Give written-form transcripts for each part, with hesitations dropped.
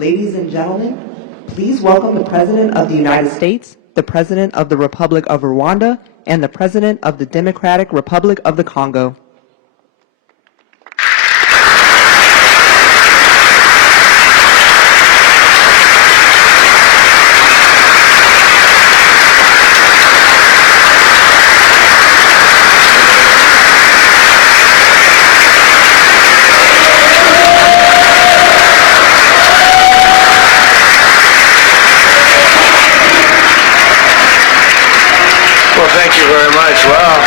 Ladies and gentlemen, please welcome the President of the United States, the President of the Republic of Rwanda, and the President of the Democratic Republic of the Congo. Thank you very much. Wow.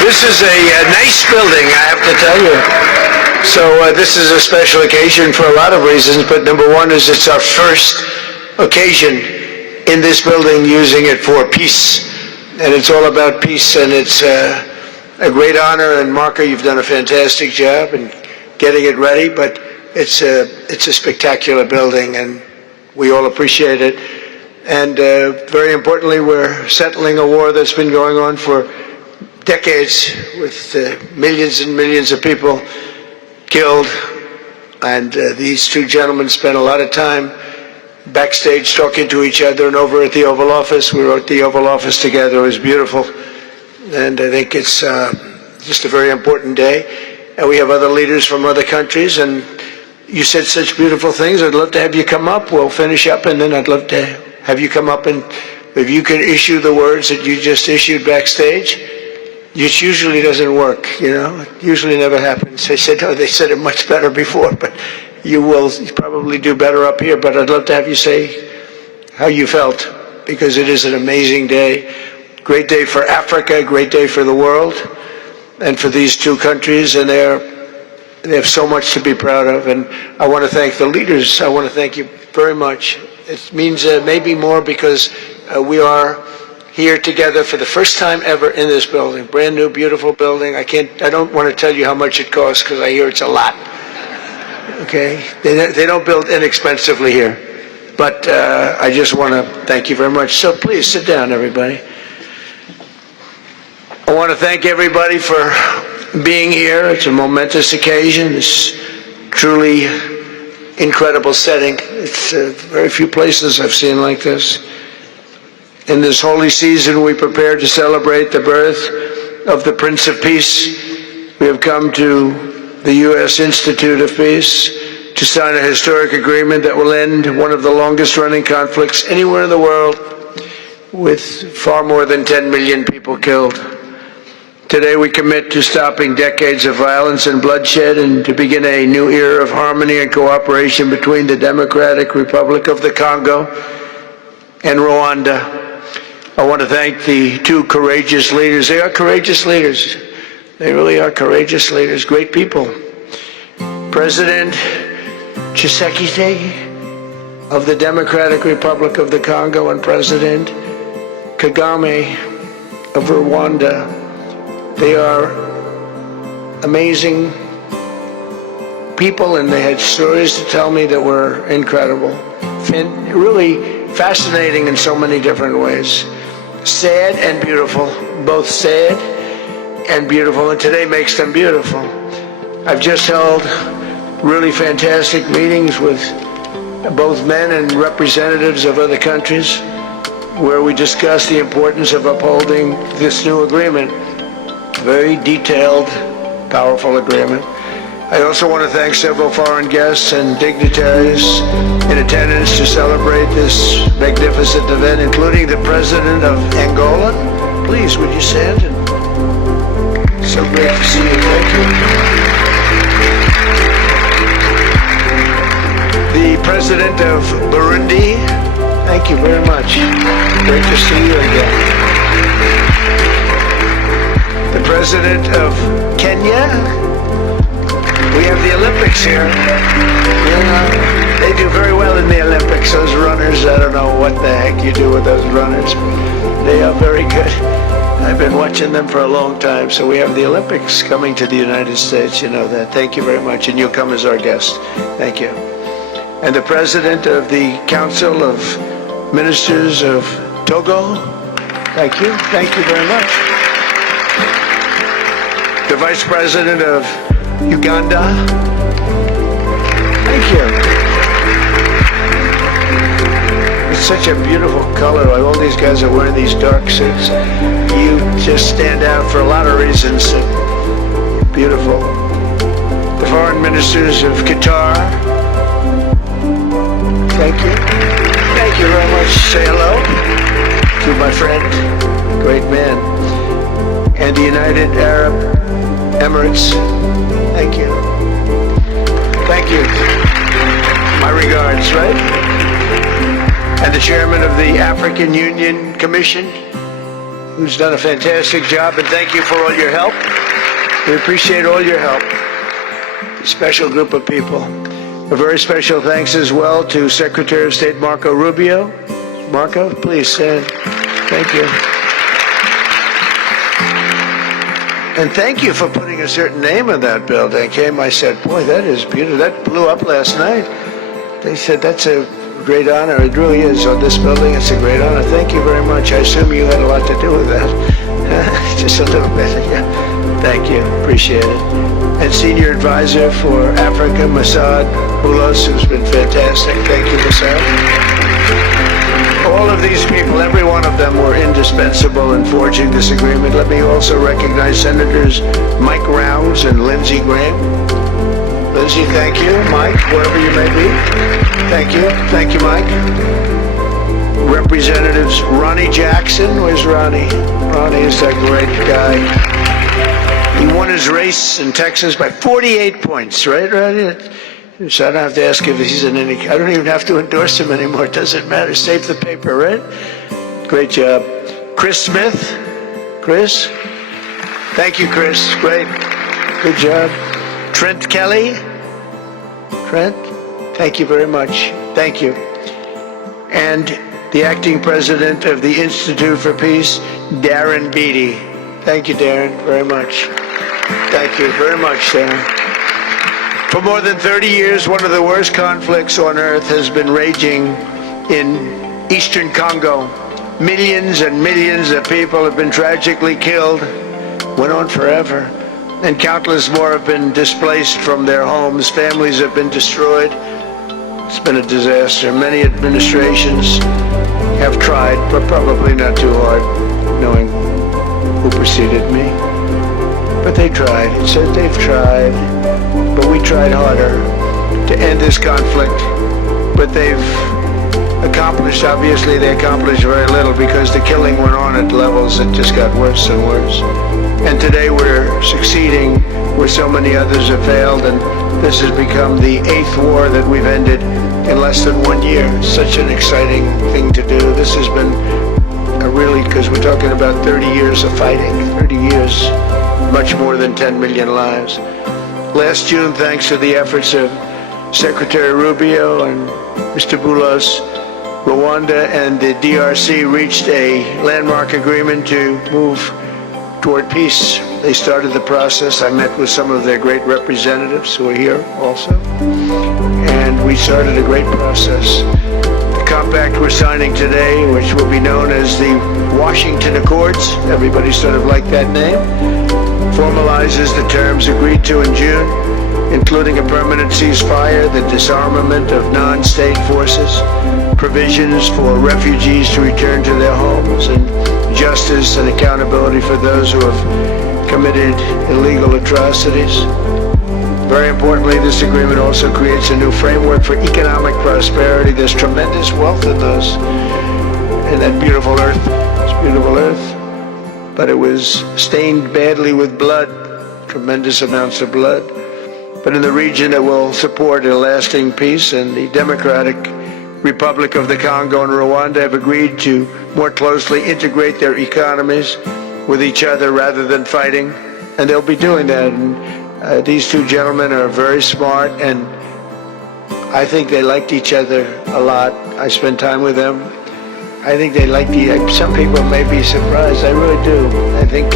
This is a nice building, I have to tell you. So this is a special occasion for a lot of reasons, but number one is it's our first occasion in this building using it for peace. And it's all about peace, and it's a great honor. And Marco, you've done a fantastic job in getting it ready, but it's a spectacular building, and we all appreciate it. And very importantly, we're settling a war that's been going on for decades with millions and millions of people killed. And these two gentlemen spent a lot of time backstage talking to each other, and over at the Oval Office. We were at the Oval Office together. It was beautiful. And I think it's just a very important day. And we have other leaders from other countries. And you said such beautiful things. I'd love to have you come up. We'll finish up, and then I'd love to have you come up, and if you could issue the words that you just issued backstage, which usually doesn't work, you know, it usually never happens. They said, oh, they said it much better before, but you will probably do better up here. But I'd love to have you say how you felt, because it is an amazing day. Great day for Africa, great day for the world, and for these two countries, and they have so much to be proud of. And I want to thank the leaders. I want to thank you very much. It means maybe more because we are here together for the first time ever in this building. Brand new, beautiful building. I don't want to tell you how much it costs, because I hear it's a lot. Okay? They don't build inexpensively here. But I just want to thank you very much. So please sit down, everybody. I want to thank everybody for being here. It's a momentous occasion. It's truly incredible setting. It's very few places I've seen like this. In this holy season, we prepare to celebrate the birth of the Prince of Peace. We have come to the U.S. Institute of Peace to sign a historic agreement that will end one of the longest running conflicts anywhere in the world, with far more than 10 million people killed. Today we commit to stopping decades of violence and bloodshed, and to begin a new era of harmony and cooperation between the Democratic Republic of the Congo and Rwanda. I want to thank the two courageous leaders. They are courageous leaders. They really are courageous leaders, great people. President Tshisekedi of the Democratic Republic of the Congo, and President Kagame of Rwanda. They are amazing people, and they had stories to tell me that were incredible. And really fascinating in so many different ways. Sad and beautiful, both sad and beautiful, and today makes them beautiful. I've just held really fantastic meetings with both men and representatives of other countries, where we discussed the importance of upholding this new agreement. Very detailed, powerful agreement. I also want to thank several foreign guests and dignitaries in attendance to celebrate this magnificent event, including the President of Angola. Please, would you stand? So great to see you. Thank you. The President of Burundi. Thank you very much. Great to see you again. The President of Kenya. We have the Olympics here. They do very well in the Olympics, those runners. I don't know what the heck you do with those runners. They are very good. I've been watching them for a long time. So we have the Olympics coming to the United States, you know that. Thank you very much, and you'll come as our guest. Thank you. And the President of the Council of Ministers of Togo. Thank you. Thank you very much. The Vice President of Uganda. Thank you. It's such a beautiful color. Like all these guys are wearing these dark suits. You just stand out for a lot of reasons. Beautiful. The foreign ministers of Qatar. Thank you. Thank you very much. Say hello to my friend, great man. And the United Arab Emirates. Thank you. Thank you. My regards, right? And the chairman of the African Union Commission, who's done a fantastic job, and thank you for all your help. We appreciate all your help. A special group of people. A very special thanks as well to Secretary of State Marco Rubio. Marco, please stand. Thank you. And thank you for putting a certain name on that building. I said, boy, that is beautiful. That blew up last night. They said, that's a great honor. It really is on this building. It's a great honor. Thank you very much. I assume you had a lot to do with that. Just a little bit. Yeah. Thank you. Appreciate it. And Senior Advisor for Africa, Masad Boulos, who's been fantastic. Thank you, Masad. All of these people, every one of them were indispensable in forging this agreement. Let me also recognize Senators Mike Rounds and Lindsey Graham. Lindsey, thank you. Mike, wherever you may be. Thank you. Thank you, Mike. Representatives Ronnie Jackson. Where's Ronnie? Ronnie is that great guy. He won his race in Texas by 48 points, right, Ronnie? So I don't have to ask if he's in any, I don't even have to endorse him anymore. It doesn't matter. Save the paper, right? Great job. Chris Smith. Chris? Thank you, Chris. Great. Good job. Trent Kelly. Trent? Thank you very much. Thank you. And the acting president of the Institute for Peace, Darren Beatty. Thank you, Darren, very much. Thank you very much, Darren. For more than 30 years, one of the worst conflicts on earth has been raging in eastern Congo. Millions and millions of people have been tragically killed, went on forever, and countless more have been displaced from their homes. Families have been destroyed. It's been a disaster. Many administrations have tried, but probably not too hard, knowing who preceded me. But they tried. It said they've tried. But we tried harder to end this conflict. But they've accomplished, obviously they accomplished very little because the killing went on at levels that just got worse and worse. And today we're succeeding where so many others have failed, and this has become the 8th war that we've ended in less than 1 year. Such an exciting thing to do. This has been a really, because we're talking about 30 years of fighting, 30 years, much more than 10 million lives. Last June, thanks to the efforts of Secretary Rubio and Mr. Boulos, Rwanda and the DRC reached a landmark agreement to move toward peace. They started the process. I met with some of their great representatives who are here also. And we started a great process. The compact we're signing today, which will be known as the Washington Accords, everybody sort of liked that name, formalizes the terms agreed to in June, including a permanent ceasefire, the disarmament of non-state forces, provisions for refugees to return to their homes, and justice and accountability for those who have committed illegal atrocities. Very importantly, this agreement also creates a new framework for economic prosperity. There's tremendous wealth in that beautiful earth. It's beautiful earth. But it was stained badly with blood, tremendous amounts of blood. But in the region that will support a lasting peace, and the Democratic Republic of the Congo and Rwanda have agreed to more closely integrate their economies with each other rather than fighting, and they'll be doing that. And these two gentlemen are very smart, and I think they liked each other a lot. I spent time with them. I think they like some people may be surprised. I really do. I think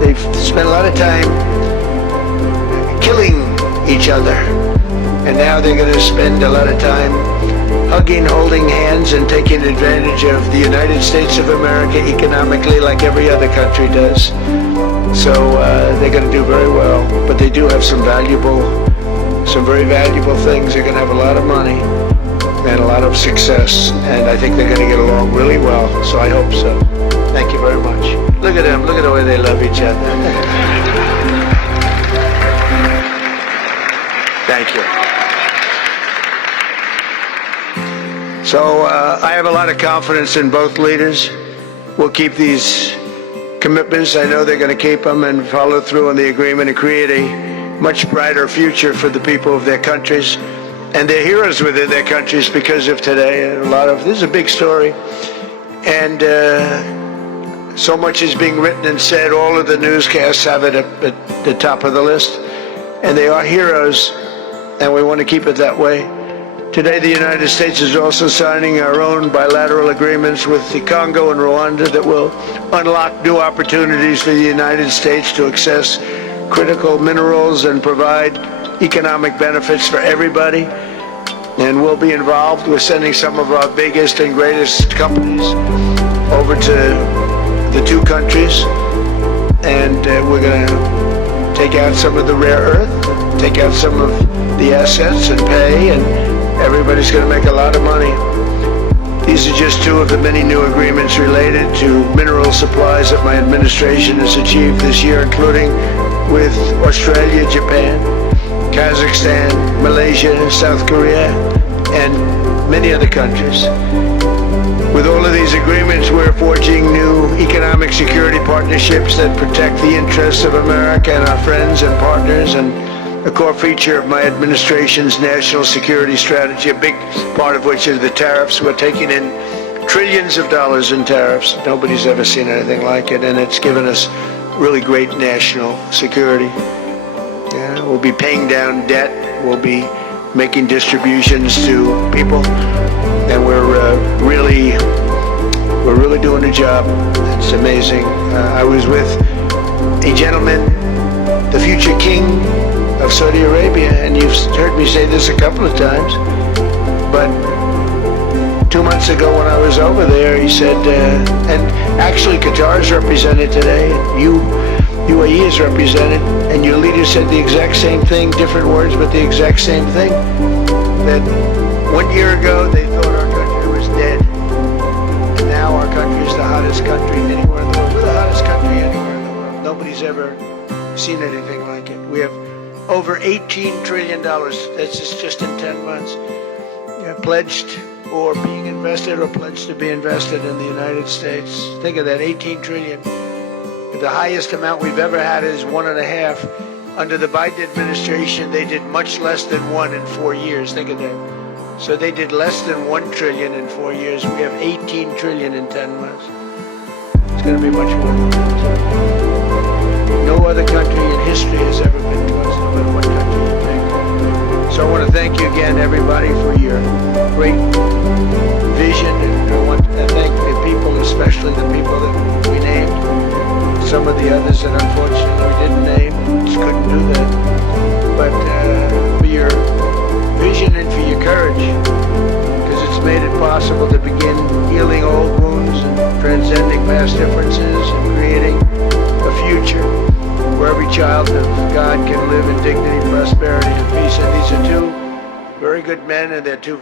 they've spent a lot of time killing each other. And now they're going to spend a lot of time hugging, holding hands, and taking advantage of the United States of America economically like every other country does. So they're going to do very well. But they do have some very valuable things. They're going to have a lot of money. and a lot of success, and I think they're going to get along really well, so I hope so. Thank you very much. Look at them. Look at the way they love each other. Thank you. So I have a lot of confidence in both leaders. We'll keep these commitments. I know they're going to keep them and follow through on the agreement and create a much brighter future for the people of their countries. And they're heroes within their countries because of today. This is a big story. And so much is being written and said. All of the newscasts have it at the top of the list. And they are heroes, and we want to keep it that way. Today, the United States is also signing our own bilateral agreements with the Congo and Rwanda that will unlock new opportunities for the United States to access critical minerals and provide economic benefits for everybody. And we'll be involved. We're sending some of our biggest and greatest companies over to the two countries, and we're going to take out some of the rare earth, take out some of the assets and pay, and everybody's going to make a lot of money. These are just two of the many new agreements related to mineral supplies that my administration has achieved this year, including with Australia, Japan, Kazakhstan, Malaysia, South Korea, and many other countries. With all of these agreements, we're forging new economic security partnerships that protect the interests of America and our friends and partners, and a core feature of my administration's national security strategy, a big part of which is the tariffs. We're taking in trillions of dollars in tariffs. Nobody's ever seen anything like it, and it's given us really great national security. Yeah, we'll be paying down debt. We'll be making distributions to people, and we're really doing a job. It's amazing. I was with a gentleman, the future king of Saudi Arabia, and you've heard me say this a couple of times, but 2 months ago when I was over there, he said, and actually Qatar is represented today, UAE is represented, and your leader said the exact same thing, different words, but the exact same thing, that 1 year ago they thought our country was dead, and now our country is the hottest country anywhere in the world. We're the hottest country anywhere in the world. Nobody's ever seen anything like it. We have over $18 trillion, that's just in 10 months, pledged or being invested or pledged to be invested in the United States. Think of that, 18 trillion. The highest amount we've ever had is 1.5. Under the Biden administration, they did much less than 1 in 4 years. Think of that. So they did less than 1 trillion in 4 years. We have 18 trillion in 10 months. It's going to be much more than that. No other country in history has ever been to us, no matter what country you pick. So I want to thank you again, everybody, for your great vision, and I want to thank the people, especially the people that we named. Some of the others that unfortunately we didn't name, just couldn't do that. But for your vision and for your courage, because it's made it possible to begin healing old wounds and transcending past differences and creating a future where every child of God can live in dignity, prosperity, and peace. And these are two very good men, and they're two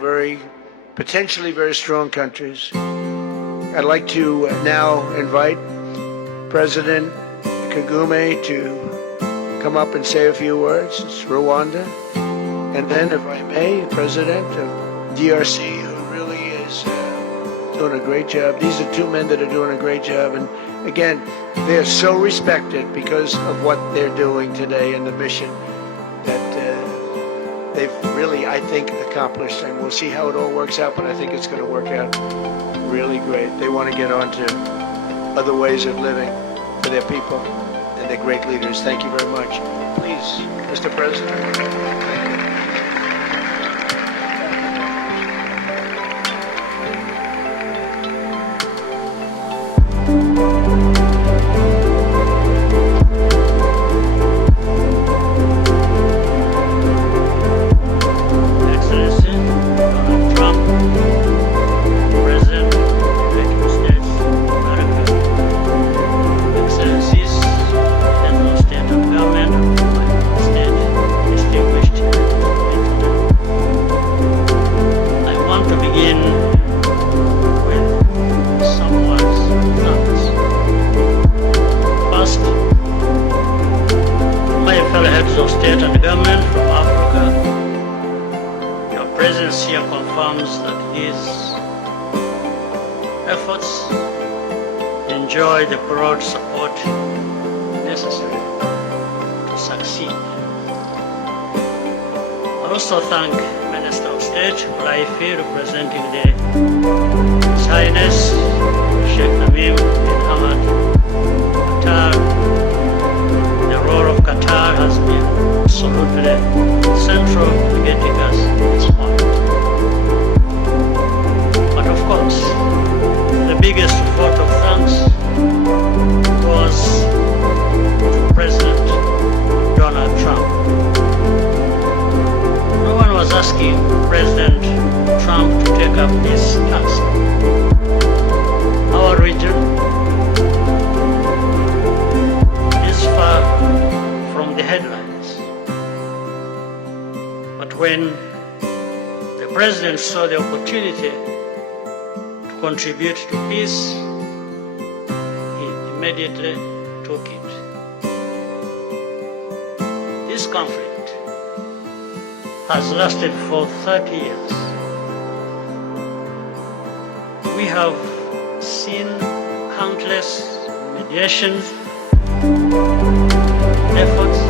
potentially very strong countries. I'd like to now invite President Kagame to come up and say a few words. It's Rwanda. And then, if I may, President of DRC, who really is doing a great job. These are two men that are doing a great job. And again, they're so respected because of what they're doing today and the mission that they've really, I think, accomplished. And we'll see how it all works out, but I think it's going to work out really great. They want to get on to other ways of living for their people, and they're great leaders. Thank you very much. Please, Mr. President. Thank you. Excellencies, Head of State of Government of the United States, distinguished heads of state and government from Africa, your presence here confirms that these efforts enjoy the broad support necessary to succeed. I also thank Minister of State Laifi, representing His Highness Sheikh Tamim bin Hamad, Qatar. The role of Qatar has been absolutely central to getting us this point. But of course, the biggest vote of thanks was to President Donald Trump. No one was asking President Trump to take up this task. Our region is far from the headlines. But when the President saw the opportunity to contribute to peace, he immediately took it. This conflict has lasted for 30 years. We have seen countless mediations, efforts,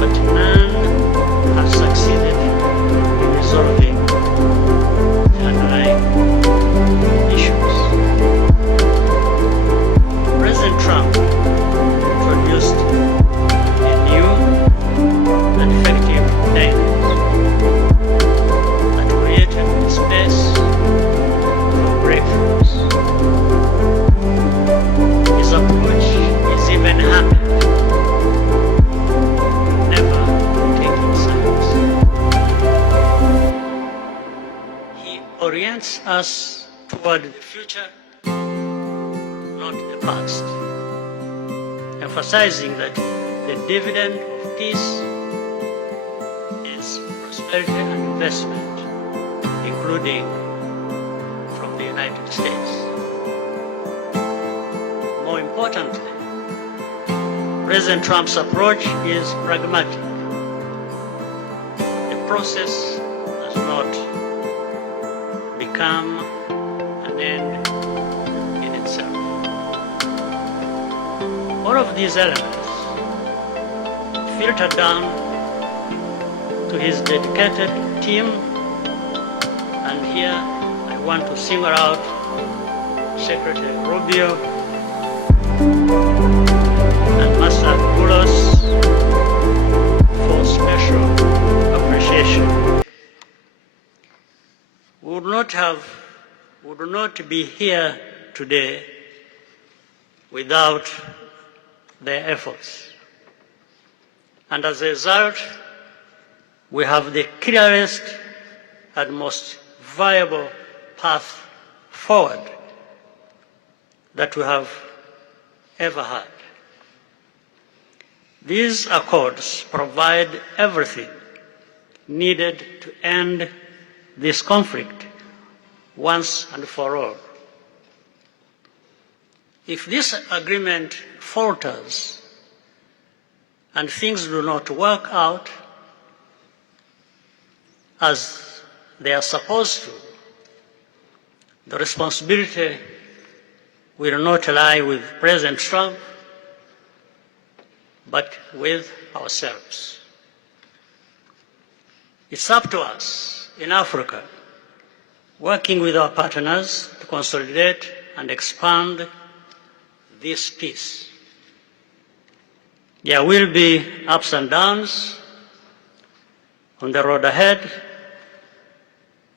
but none have succeeded in resolving the underlying issues. President Trump introduced a new and effective dynamic that created space for breakthroughs. His approach is even handed, never taking sides. He orients us toward the future, not the past, emphasizing that the dividend of peace is prosperity and investment, including from the United States. More importantly, President Trump's approach is pragmatic. The process does not become an end in itself. All of these elements filter down to his dedicated team, and here I want to single out Secretary Rubio and Master Boulos for special appreciation. We would not be here today without their efforts. And as a result, we have the clearest and most viable path forward that we have ever had. These accords provide everything needed to end this conflict once and for all. If this agreement falters and things do not work out as they are supposed to, the responsibility will not lie with President Trump, but with ourselves. It's up to us in Africa, working with our partners to consolidate and expand this peace. There will be ups and downs on the road ahead.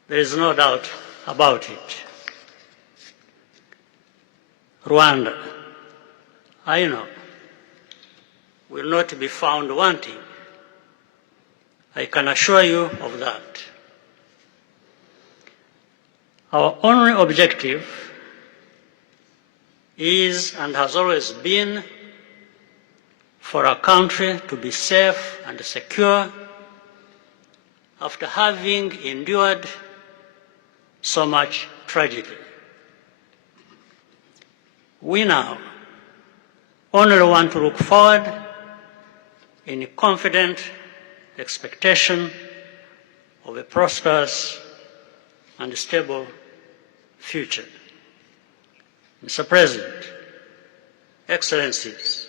There is no doubt about it. Rwanda, I know, will not be found wanting. I can assure you of that. Our only objective is and has always been for our country to be safe and secure after having endured so much tragedy. We now only want to look forward in confident expectation of a prosperous and stable future. Mr. President, Excellencies,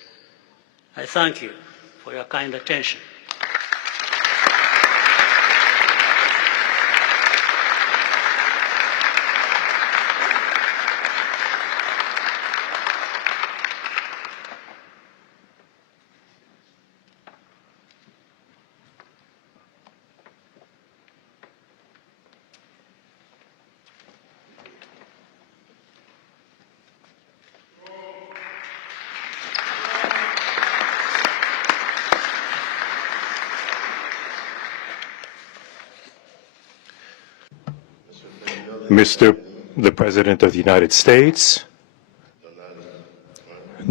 I thank you for your kind attention. Mr. the President of the United States,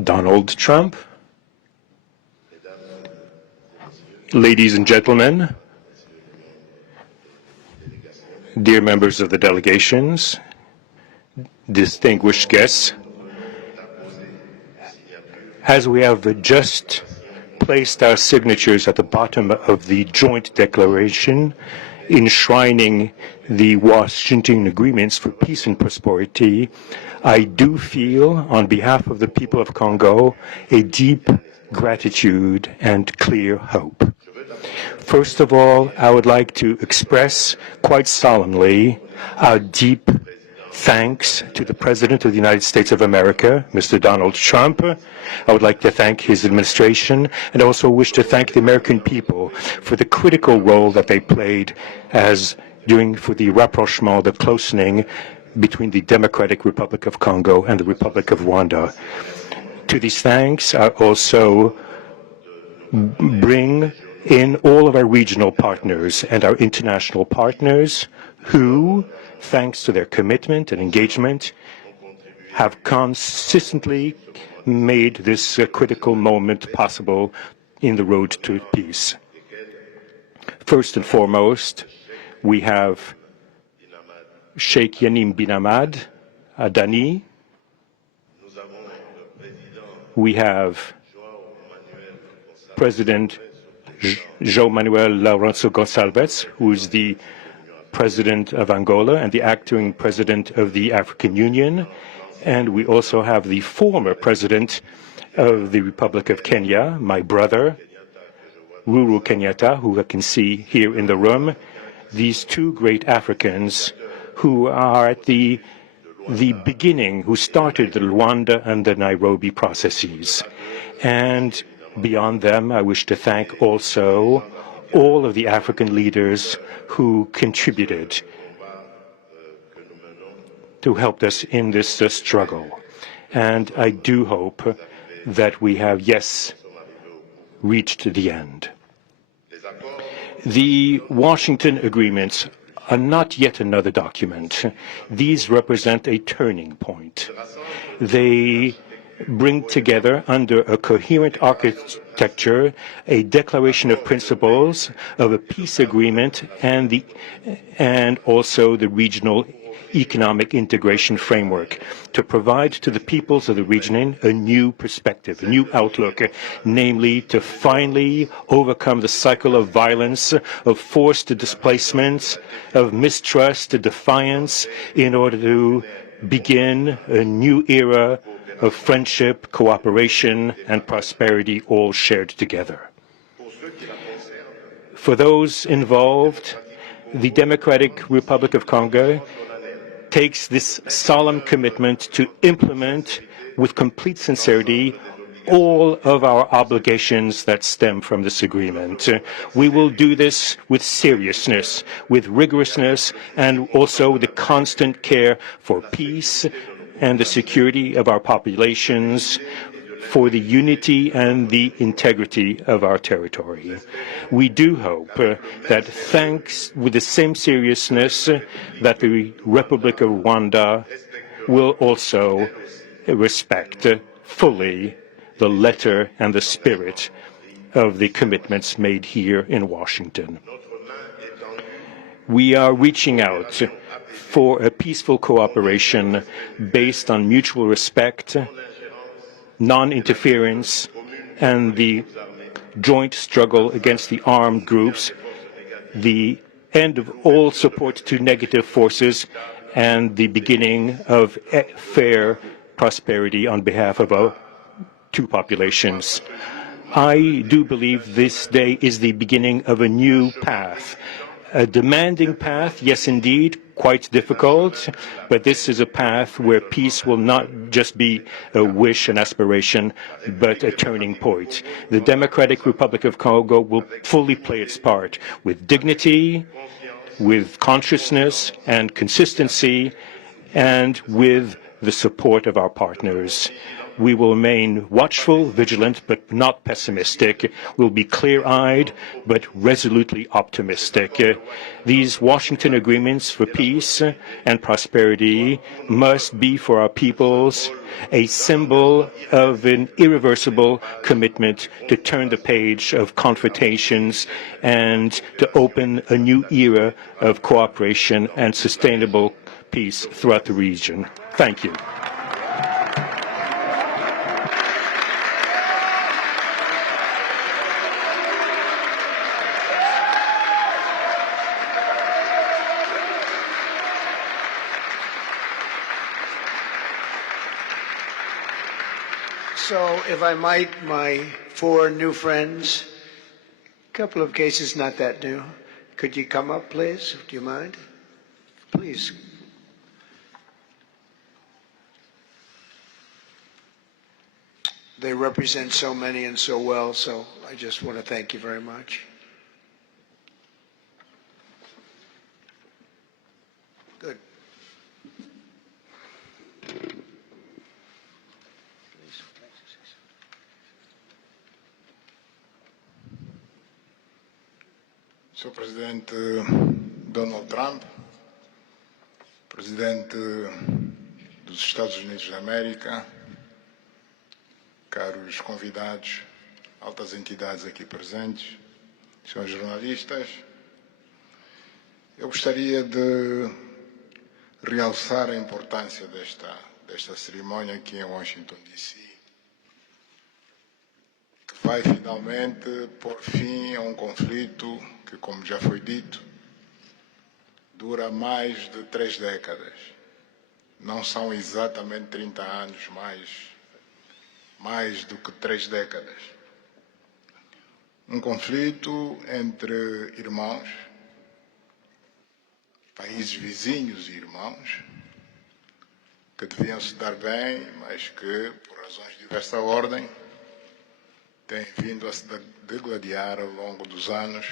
Donald Trump, ladies and gentlemen, dear members of the delegations, distinguished guests, as we have just placed our signatures at the bottom of the joint declaration enshrining the Washington agreements for peace and prosperity, I do feel, on behalf of the people of Congo, a deep gratitude and clear hope. First of all, I would like to express quite solemnly our deep thanks to the President of the United States of America, Mr. Donald Trump. I would like to thank his administration and also wish to thank the American people for the critical role that they played for the rapprochement, the closening between the Democratic Republic of Congo and the Republic of Rwanda. To these thanks, I also bring in all of our regional partners and our international partners who, thanks to their commitment and engagement, have consistently made this critical moment possible in the road to peace. First and foremost, we have Sheikh Yanim bin Ahmad Adani. We have President João Lourenço Gonçalves, who is the President of Angola and the acting President of the African Union. And we also have the former President of the Republic of Kenya, my brother, Uhuru Kenyatta, who I can see here in the room. These two great Africans who are at the beginning, who started the Rwanda and the Nairobi processes. And beyond them, I wish to thank also all of the African leaders who contributed to help us in this struggle. And I do hope that we have, yes, reached the end. The Washington agreements are not yet another document. These represent a turning point. They bring together under a coherent architecture a declaration of principles of a peace agreement and also the regional economic integration framework to provide to the peoples of the region a new perspective, a new outlook, namely to finally overcome the cycle of violence, of forced displacements, of mistrust, defiance, in order to begin a new era of friendship, cooperation, and prosperity all shared together. For those involved, the Democratic Republic of Congo takes this solemn commitment to implement with complete sincerity all of our obligations that stem from this agreement. We will do this with seriousness, with rigorousness, and also with the constant care for peace and the security of our populations, for the unity and the integrity of our territory. We do hope that thanks with the same seriousness that the Republic of Rwanda will also respect fully the letter and the spirit of the commitments made here in Washington. We are reaching out for a peaceful cooperation based on mutual respect, non-interference, and the joint struggle against the armed groups, the end of all support to negative forces, and the beginning of fair prosperity on behalf of our two populations. I do believe this day is the beginning of a new path. A demanding path, yes indeed, quite difficult, but this is a path where peace will not just be a wish, an aspiration, but a turning point. The Democratic Republic of Congo will fully play its part with dignity, with consciousness and consistency, and with the support of our partners. We will remain watchful, vigilant, but not pessimistic. We'll be clear-eyed, but resolutely optimistic. These Washington agreements for peace and prosperity must be for our peoples a symbol of an irreversible commitment to turn the page of confrontations and to open a new era of cooperation and sustainable peace throughout the region. Thank you. So, if I might, my four new friends, a couple of cases not that new. Could you come up, please? Do you mind? Please. They represent so many and so well, so I just want to thank you very much. Good. Sr. Presidente Donald Trump, Presidente dos Estados Unidos da América, caros convidados, altas entidades aqui presentes, senhores jornalistas, eu gostaria de realçar a importância desta cerimônia aqui em Washington, D.C., que vai finalmente pôr fim a um conflito que, como já foi dito, dura mais de 3 décadas. Não são exatamente 30 anos, mais do que 3 décadas. Um conflito entre irmãos, países vizinhos e irmãos, que deviam se dar bem, mas que, por razões de diversa ordem, têm vindo a se degladiar ao longo dos anos,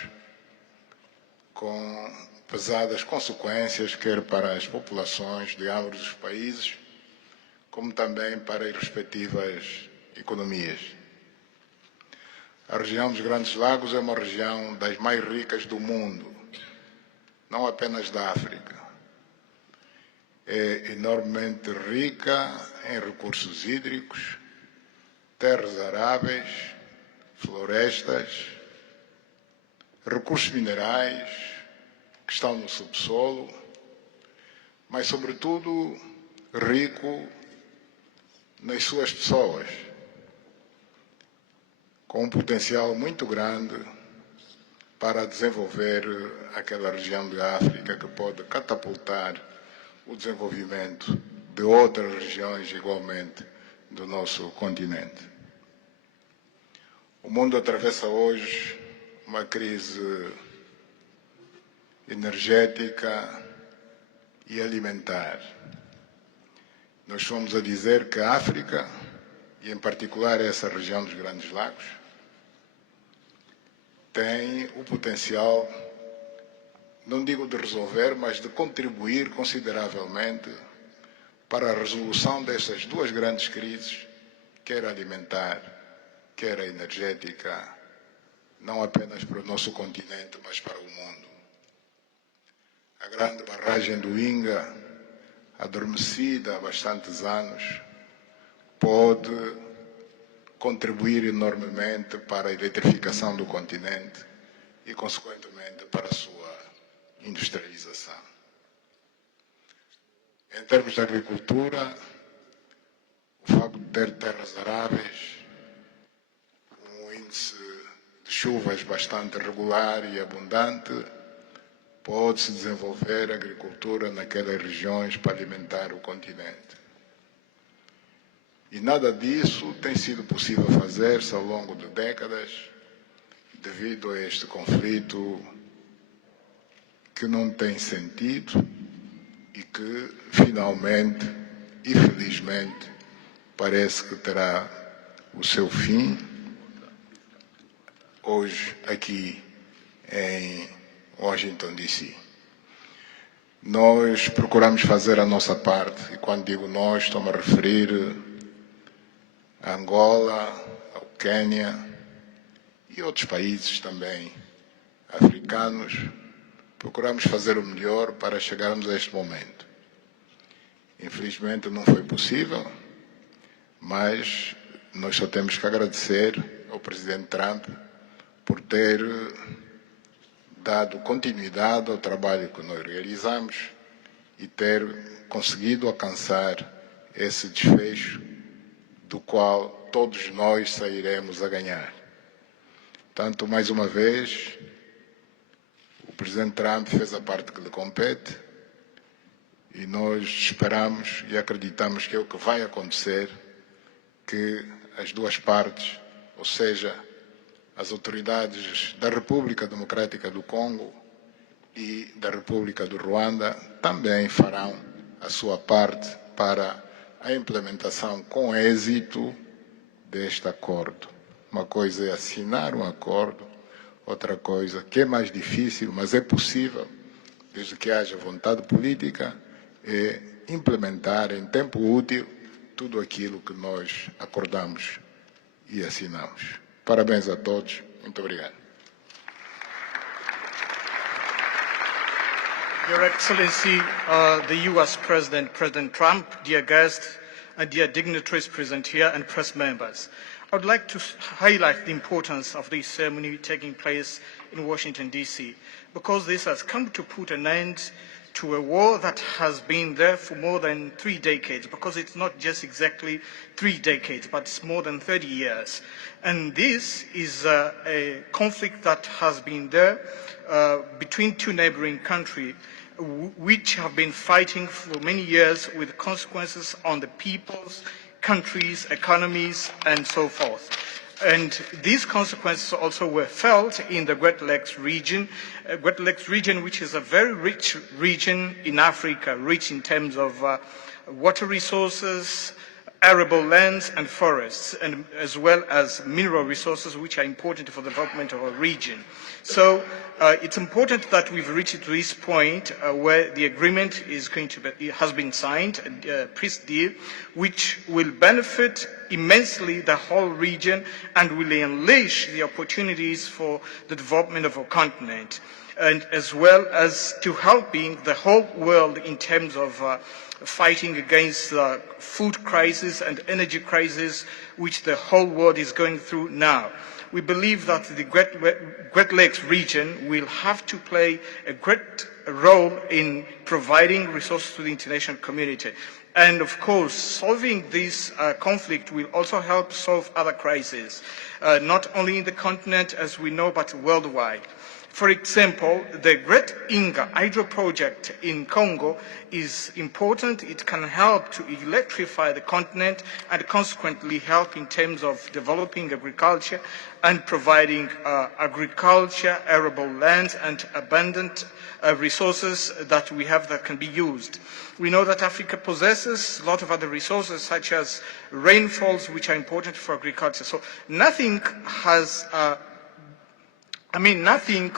com pesadas consequências, quer para as populações de ambos os países, como também para as respectivas economias. A região dos Grandes Lagos é uma região das mais ricas do mundo, não apenas da África. É enormemente rica em recursos hídricos, terras aráveis, florestas, recursos minerais que estão no subsolo, mas, sobretudo, rico nas suas pessoas, com um potencial muito grande para desenvolver aquela região da África que pode catapultar o desenvolvimento de outras regiões igualmente do nosso continente. O mundo atravessa hoje uma crise energética e alimentar. Nós fomos a dizer que a África, e em particular essa região dos Grandes Lagos, tem o potencial, não digo de resolver, mas de contribuir consideravelmente para a resolução dessas duas grandes crises, quer alimentar, quer a energética, não apenas para o nosso continente, mas para o mundo. A grande barragem do Inga, adormecida há bastantes anos, pode contribuir enormemente para a eletrificação do continente e, consequentemente, para a sua industrialização. Em termos de agricultura, o facto de ter terras aráveis, um índice chuvas bastante regular e abundante, pode-se desenvolver agricultura naquelas regiões para alimentar o continente. E nada disso tem sido possível fazer-se ao longo de décadas, devido a este conflito que não tem sentido e que, finalmente e felizmente, parece que terá o seu fim hoje aqui em Washington, D.C. Nós procuramos fazer a nossa parte, e quando digo nós, estou-me a referir a Angola, ao Quênia e outros países também africanos. Procuramos fazer o melhor para chegarmos a este momento. Infelizmente não foi possível, mas nós só temos que agradecer ao Presidente Trump por ter dado continuidade ao trabalho que nós realizamos e ter conseguido alcançar esse desfecho do qual todos nós sairemos a ganhar. Portanto, mais uma vez, o Presidente Trump fez a parte que lhe compete e nós esperamos e acreditamos que é o que vai acontecer, que as duas partes, ou seja, as autoridades da República Democrática do Congo e da República do Rwanda também farão a sua parte para a implementação com êxito deste acordo. Uma coisa é assinar um acordo, outra coisa que é mais difícil, mas é possível, desde que haja vontade política, é implementar em tempo útil tudo aquilo que nós acordamos e assinamos. Parabéns a todos. Muito obrigado. Your Excellency, the U.S. President, President Trump, dear guests, and dear dignitaries present here and press members. I would like to highlight the importance of this ceremony taking place in Washington, D.C., because this has come to put an end to a war that has been there for more than 3 decades, because it's not just exactly 3 decades, but it's more than 30 years. And this is a conflict that has been there between two neighboring countries, which have been fighting for many years with consequences on the peoples, countries, economies, and so forth. And these consequences also were felt in the Great Lakes region, which is a very rich region in Africa, rich in terms of water resources, arable lands and forests, and as well as mineral resources, which are important for the development of our region. So it's important that we've reached to this point where the agreement is going to be, has been signed, a peace deal, which will benefit immensely the whole region and will unleash the opportunities for the development of our continent, and as well as to helping the whole world in terms of fighting against the food crisis and energy crisis which the whole world is going through now. We believe that the Great Lakes region will have to play a great role in providing resources to the international community. And of course, solving this conflict will also help solve other crises, not only in the continent as we know, but worldwide. For example, the Great Inga Hydro project in Congo is important. It can help to electrify the continent and consequently help in terms of developing agriculture and providing agriculture, arable lands, and abundant resources that we have that can be used. We know that Africa possesses a lot of other resources such as rainfalls, which are important for agriculture. So nothing has nothing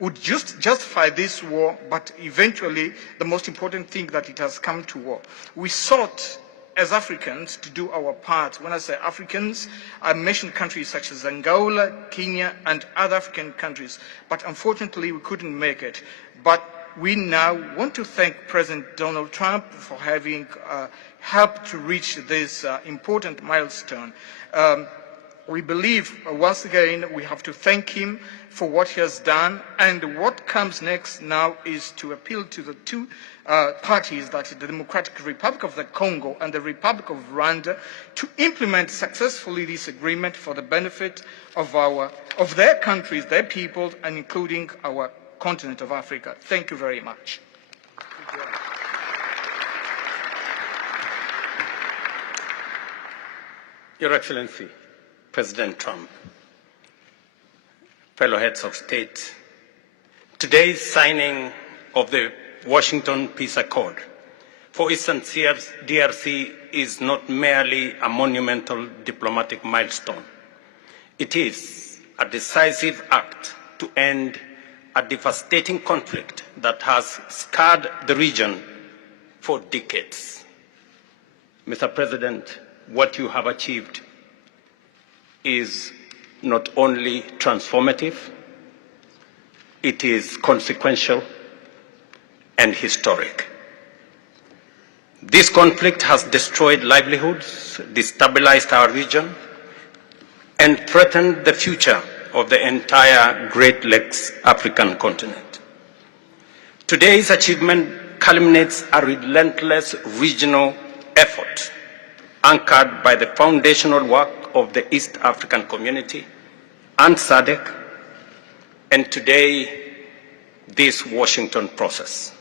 would justify this war, but eventually the most important thing that it has come to war. We sought as Africans to do our part. When I say Africans, I mention countries such as Angola, Kenya, and other African countries, but unfortunately we couldn't make it. But we now want to thank President Donald Trump for having helped to reach this important milestone. We believe, once again, we have to thank him for what he has done, and what comes next now is to appeal to the two parties, that is the Democratic Republic of the Congo and the Republic of Rwanda, to implement successfully this agreement for the benefit of their countries, their peoples, and including our continent of Africa. Thank you very much. Your Excellency, President Trump, fellow heads of state, today's signing of the Washington Peace Accord for Eastern DRC is not merely a monumental diplomatic milestone. It is a decisive act to end a devastating conflict that has scarred the region for decades. Mr. President, what you have achieved is not only transformative, it is consequential and historic. This conflict has destroyed livelihoods, destabilized our region, and threatened the future of the entire Great Lakes African continent. Today's achievement culminates a relentless regional effort anchored by the foundational work of the East African Community and SADC, and today, this Washington process.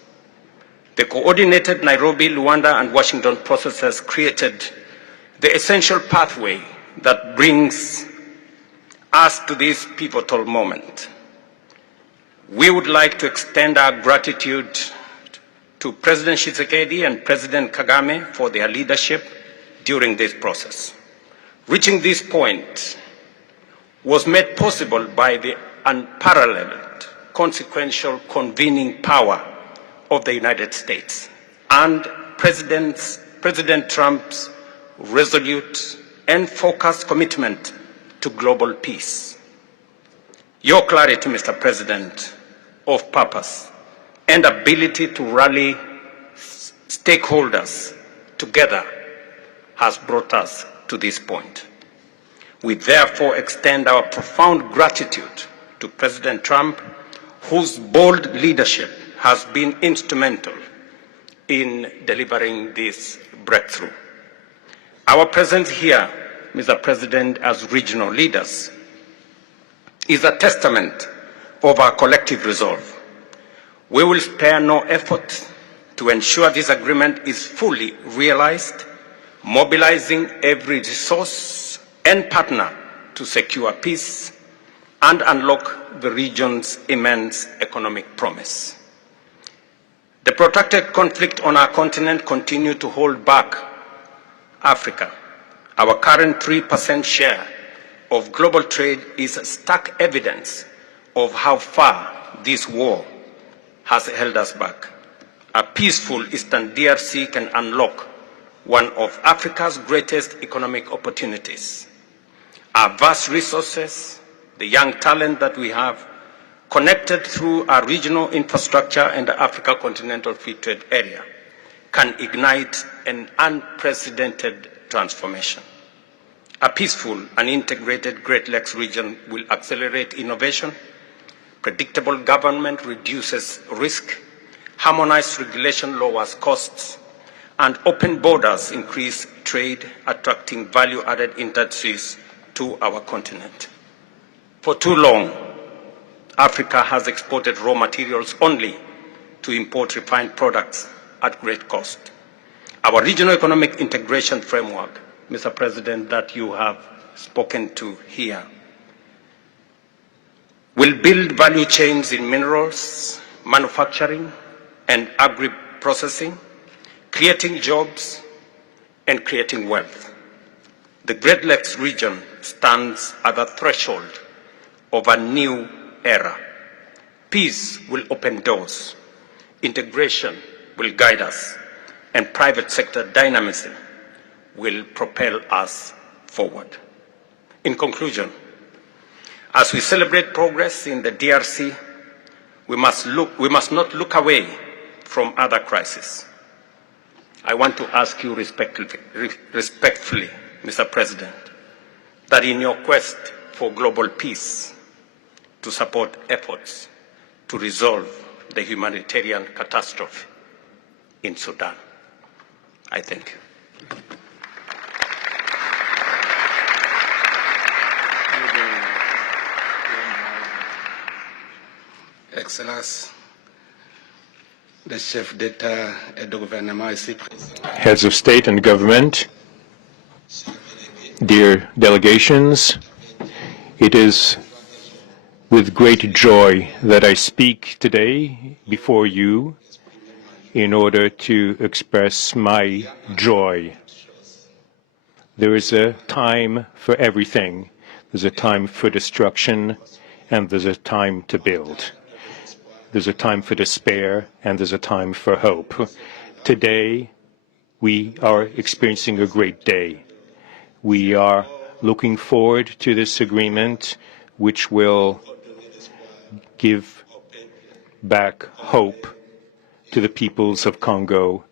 The coordinated Nairobi, Luanda, and Washington processes created the essential pathway that brings us to this pivotal moment. We would like to extend our gratitude to President Tshisekedi and President Kagame for their leadership during this process. Reaching this point was made possible by the unparalleled consequential convening power of the United States and President Trump's resolute and focused commitment to global peace. Your clarity, Mr. President, of purpose and ability to rally stakeholders together has brought us to this point. We therefore extend our profound gratitude to President Trump, whose bold leadership has been instrumental in delivering this breakthrough. Our presence here, Mr. President, as regional leaders, is a testament of our collective resolve. We will spare no effort to ensure this agreement is fully realized, mobilizing every resource and partner to secure peace and unlock the region's immense economic promise. The protracted conflict on our continent continues to hold back Africa. Our current 3% share of global trade is stark evidence of how far this war has held us back. A peaceful Eastern DRC can unlock one of Africa's greatest economic opportunities. Our vast resources, the young talent that we have, connected through our regional infrastructure and the Africa Continental Free Trade Area, can ignite an unprecedented transformation. A peaceful and integrated Great Lakes region will accelerate innovation, predictable government reduces risk, harmonized regulation lowers costs, and open borders increase trade, attracting value-added industries to our continent. For too long, Africa has exported raw materials only to import refined products at great cost. Our regional economic integration framework, Mr. President, that you have spoken to here, will build value chains in minerals, manufacturing, and agri-processing, creating jobs and creating wealth. The Great Lakes region stands at the threshold of a new era. Peace will open doors, integration will guide us, and private sector dynamism will propel us forward. In conclusion, as we celebrate progress in the DRC, we must not look away from other crises. I want to ask you respectfully, Mr. President, that in your quest for global peace, to support efforts to resolve the humanitarian catastrophe in Sudan. I thank you. Excellence, le chef d'État et de gouvernement ici présent. Heads of state and government, dear delegations, it is with great joy that I speak today before you in order to express my joy. There is a time for everything. There's a time for destruction, and there's a time to build. There's a time for despair, and there's a time for hope. Today, we are experiencing a great day. We are looking forward to this agreement, which will give back hope to the peoples of Congo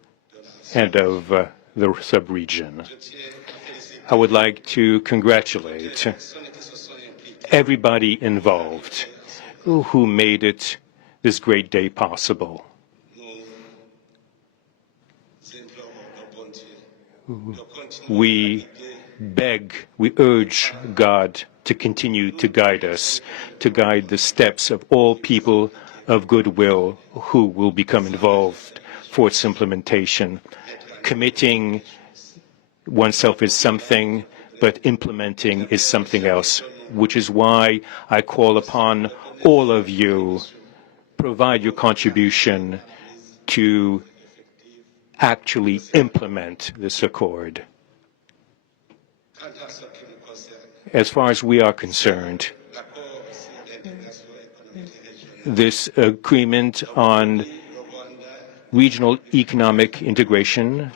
and of the sub-region. I would like to congratulate everybody involved who made it this great day possible. We beg, we urge God to continue to guide us, to guide the steps of all people of goodwill who will become involved for its implementation. Committing oneself is something, but implementing is something else, which is why I call upon all of you, provide your contribution to actually implement this accord. As far as we are concerned, this agreement on regional economic integration,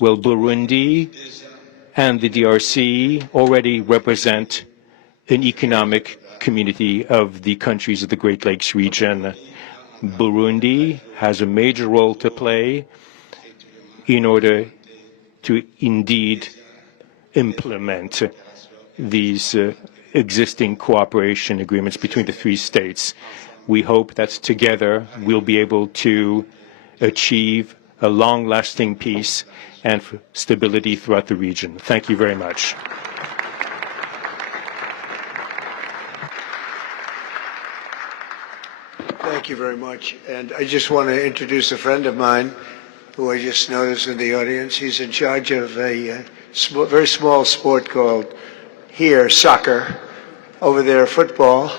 well, Burundi and the DRC already represent an economic community of the countries of the Great Lakes region. Burundi has a major role to play in order to indeed implement these existing cooperation agreements between the three states. We hope that together we'll be able to achieve a long-lasting peace and stability throughout the region. Thank you very much. Thank you very much. And I just want to introduce a friend of mine who I just noticed in the audience. He's in charge of a very small sport called here soccer, over there football.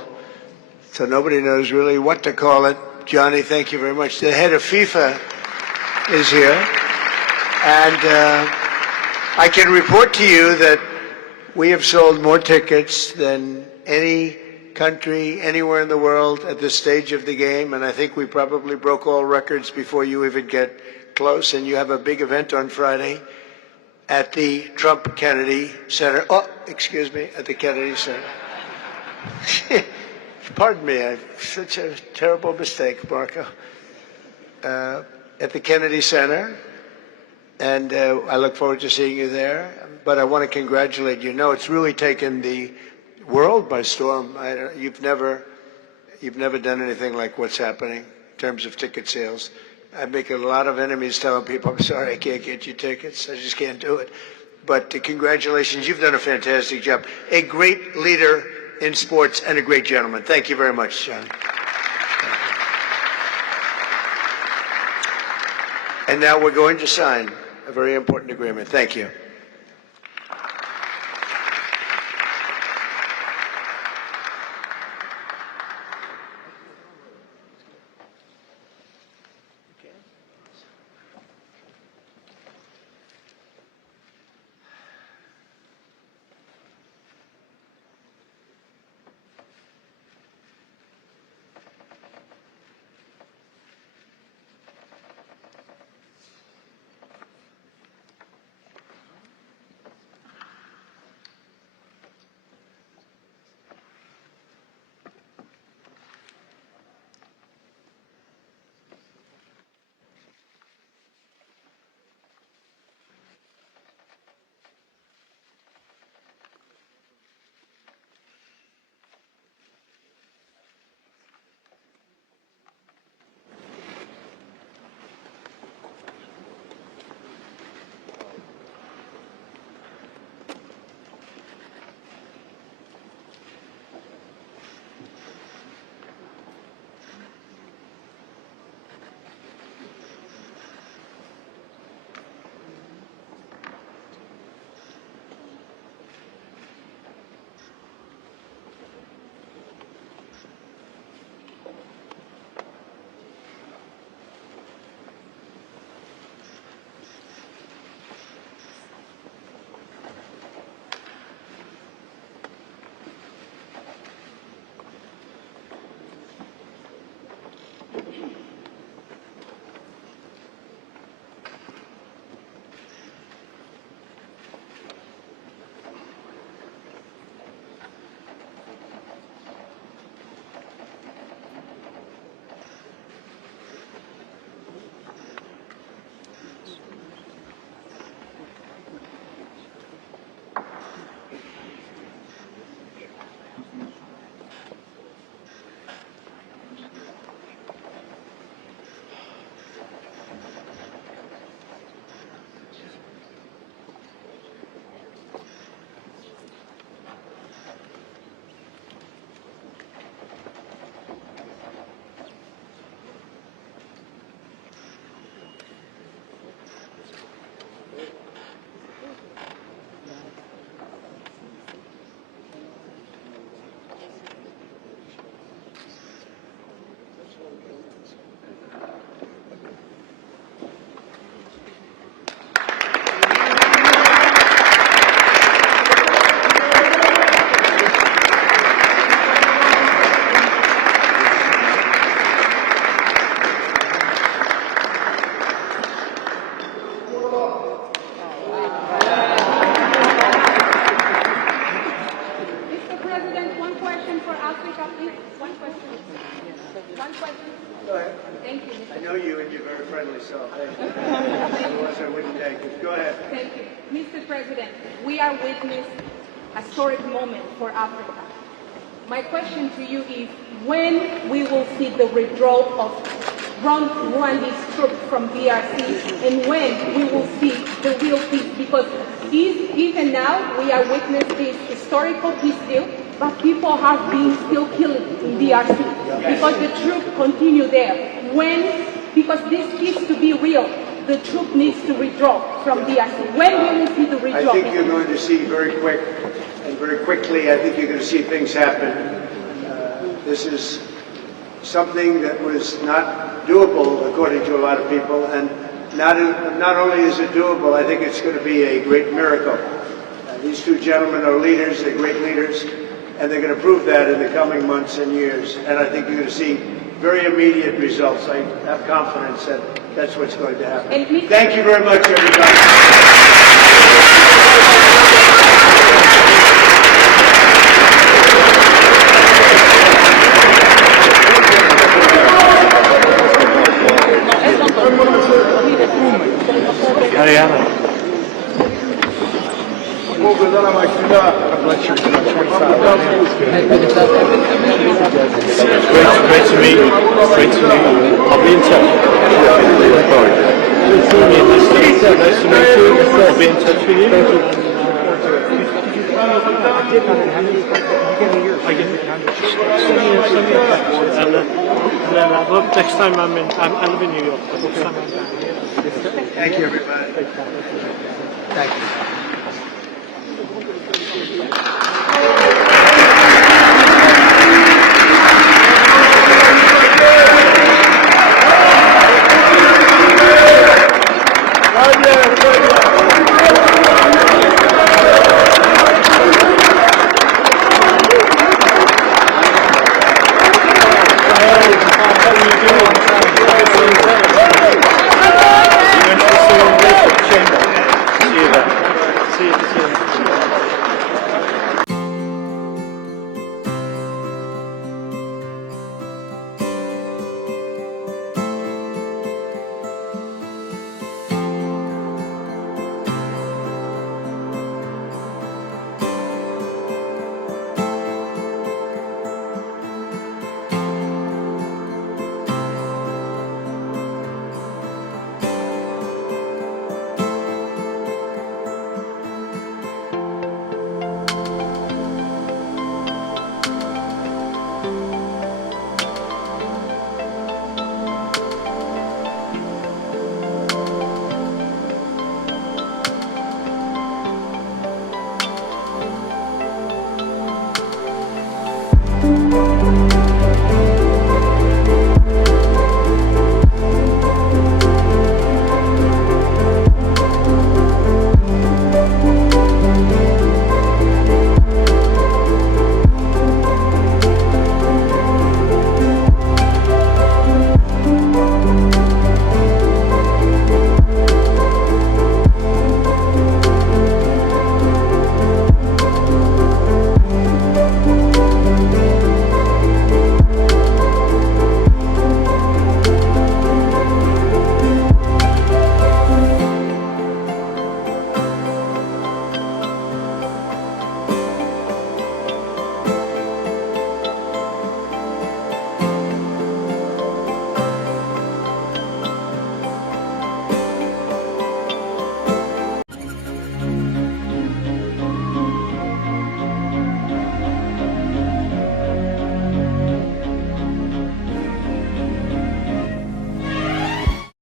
So nobody knows really what to call it. Johnny, thank you very much. The head of FIFA is here. And I can report to you that we have sold more tickets than any country anywhere in the world at this stage of the game, and I think we probably broke all records before you even get close. And you have a big event on Friday at the Trump Kennedy Center. Oh, excuse me, at the Kennedy Center. Pardon me, I've such a terrible mistake, Marco. At the Kennedy Center, and I look forward to seeing you there. But I want to congratulate you. No, it's really taken the world by storm. You've never done anything like what's happening in terms of ticket sales. I make a lot of enemies telling people, I'm sorry, I can't get you tickets. I just can't do it. But congratulations, you've done a fantastic job. A great leader in sports and a great gentleman. Thank you very much, John. And now we're going to sign a very important agreement. Thank you. One question. Go ahead. Thank you, I Mr. know you and you're very friendly, so otherwise I wouldn't take it. Go ahead. Thank you. Mr. President, we are witnessing a historic moment for Africa. My question to you is when we will see the withdrawal of Rwanda's troops from DRC and when we will see the real peace, because even now we are witnessing this historical peace deal, but people have been still killed in DRC because the troops continue there. Because this peace to be real, the troop needs to withdraw from DRC. When we will see the withdrawal? I think you're going to see very quickly, I think you're going to see things happen. This is something that was not doable, according to a lot of people, and not only is it doable, I think it's going to be a great miracle. These two gentlemen are leaders, they're great leaders, and they're going to prove that in the coming months and years. And I think you're going to see very immediate results. I have confidence that that's what's going to happen. Thank you very much, everybody. Great to meet you. I'll be in touch. Nice to meet you. I'll be in touch with you. And then I hope next time I live in New York. Next time I'm down here. Thank you, everybody. Thank you.